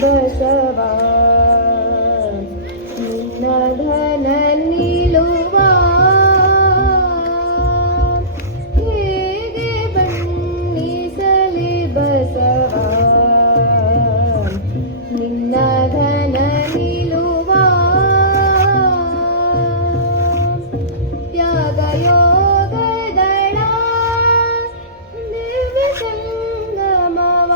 ಬಸವ ನಿನ್ನ ಘನ ನಿಲುವ ಹೇಗೆ ಬಣ್ಣಿಸಲಿ ಬಸವ ನಿನ್ನ ಘನ ನಿಲುವ ತ್ಯಾಗ ಯೋಗದಳ ದಿವ್ಯ ಸಂಗಮವ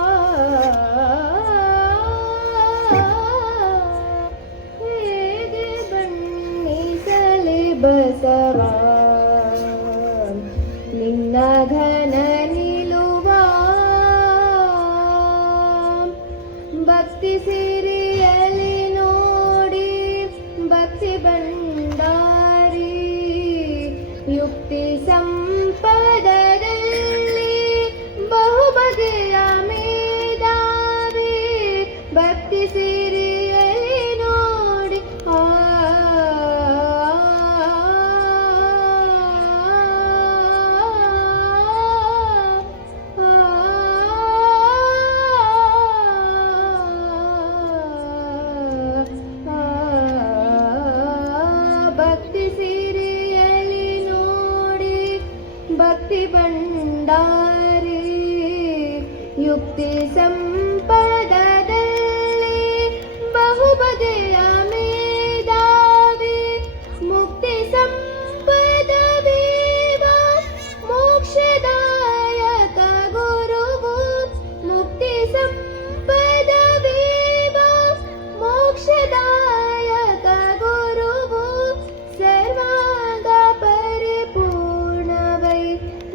ಬಸವ ನಿನ್ನ ಘನ ನಿಲುವ ಭಕ್ತಿ ಸಿರಿಯಲಿ ನೋಡಿ ಭಕ್ತಿ ಭಂಡಾರಿ ಯುಕ್ತಿ ಸಂಪದದಲ್ಲಿ ಬಹುಬಗೆಯ ಮೇಧಾವಿ ಭಕ್ತಿ ಸಿರಿಯಲಿ ನೋಡಿ ಭಕ್ತಿ ಭಂಡಾರಿ ಯುಕ್ತಿ ಸಂಪದದಲ್ಲಿ ಬಹುಬಗೆಯ ಮೇಧಾವಿ ಮುಕ್ತಿ ಸಂಪದವೇವ ಮೋಕ್ಷದಾಯಕ ಗುರುವು ಮುಕ್ತಿ ಸಂಪದವೇವ ಮೋಕ್ಷದಾಯಕ ಗುರುವು ಸರ್ವಾಂಗ ಪರಿಪೂರ್ಣವೈ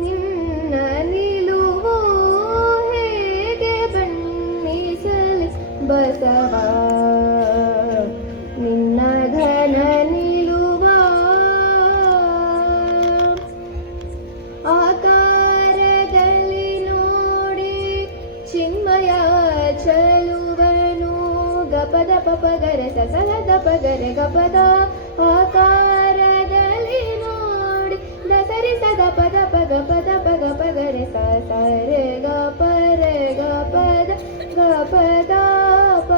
ನಿನ್ನ ನಿಲುವು ಹೇಗೆ ಬಣ್ಣಿಸಲಿ ಬಸವ ನಿನ್ನ ಘನ ನಿಲುವ ಆಕಾರದಲ್ಲಿ ನೋಡಿ ಚಿನ್ಮಯ ಚಲುವನು ಗಪದ ಪಪಗರೆ ಸಸಲದ ಪಗರೆ ಗಪದ ಆಕಾರದಲ್ಲಿ ನೋಡಿ ದಸರಿ ಸದ ಪದ ಪಗ ಪದ ಪಗ ಪಗರೆ ಸರೆ ಗ ಪರೆ ಗ ಪದ ಗ ಪದ ಪಗ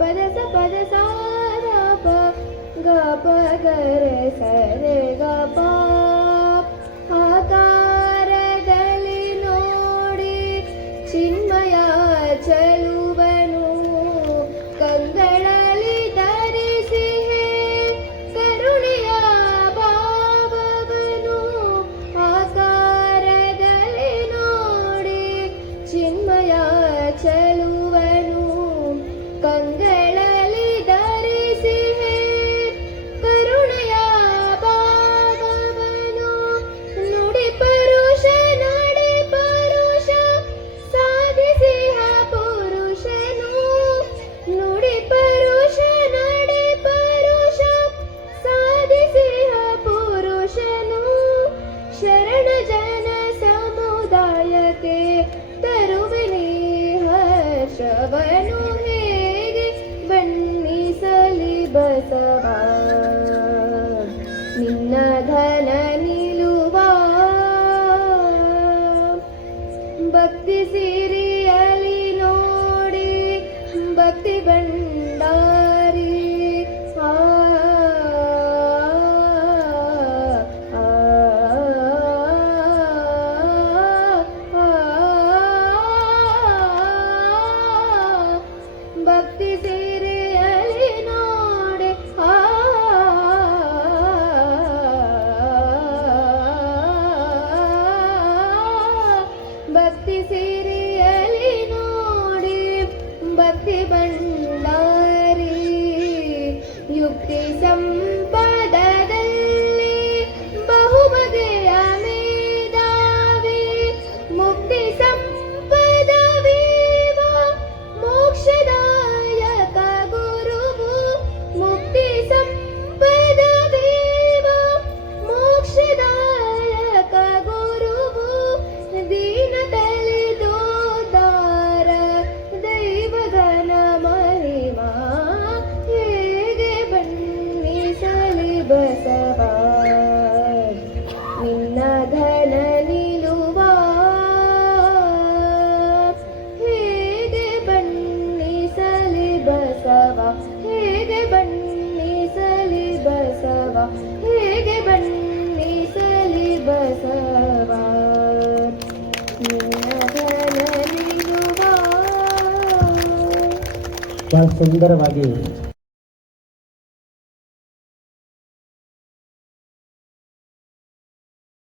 ಪದ ಸ ಪದ ಸಾರ ಪ ಗ ಪಗರೆ ಸರೆ ಗ ಪ ಆಕಾರದಲ್ಲಿ ನೋಡಿ ಚಿನ್ಮಯ ಚಲುವನು ಕಂಗಳಲ್ಲಿ ಧರಿಸಿ ಕರುಣೆಯ ಭಾವವನು ಆಕಾರದಲ್ಲಿ ನೋಡಿ ಚಿನ್ಮಯ ಚಲುವನು ಕಂಗಳಲ್ಲಿ ಧರಿಸಿ ಕರುಣೆಯ ಭಾವವನು ನುಡಿ ಪರುಷ ನಡೆ ಪರುಷ ಸಾಧಿಸಿಹ ಪುರುಷನು ನುಡಿ ಪರುಷ ನಡೆ ಪರುಷ ಸಾಧಿಸಿಹ ಪುರುಷನು ಶರಣ ಜನ ಸಮುದಾಯಕ್ಕೆ ತರುವನಿ ಹರ್ಷವನು ಹೇಗೆ ಬಣ್ಣಿಸಲಿ ಬಸವ ನಿನ್ನ ಘನ ನಿಲುವ ಭಕ್ತಿ ಸಿರಿಯಲಿ ನೋಡಿ ಭಕ್ತಿ ಭಂಡಾರಿ ಭಕ್ತಿ ಸಿರಿಯಲಿ ಬಹಳ ಸುಂದರವಾಗಿ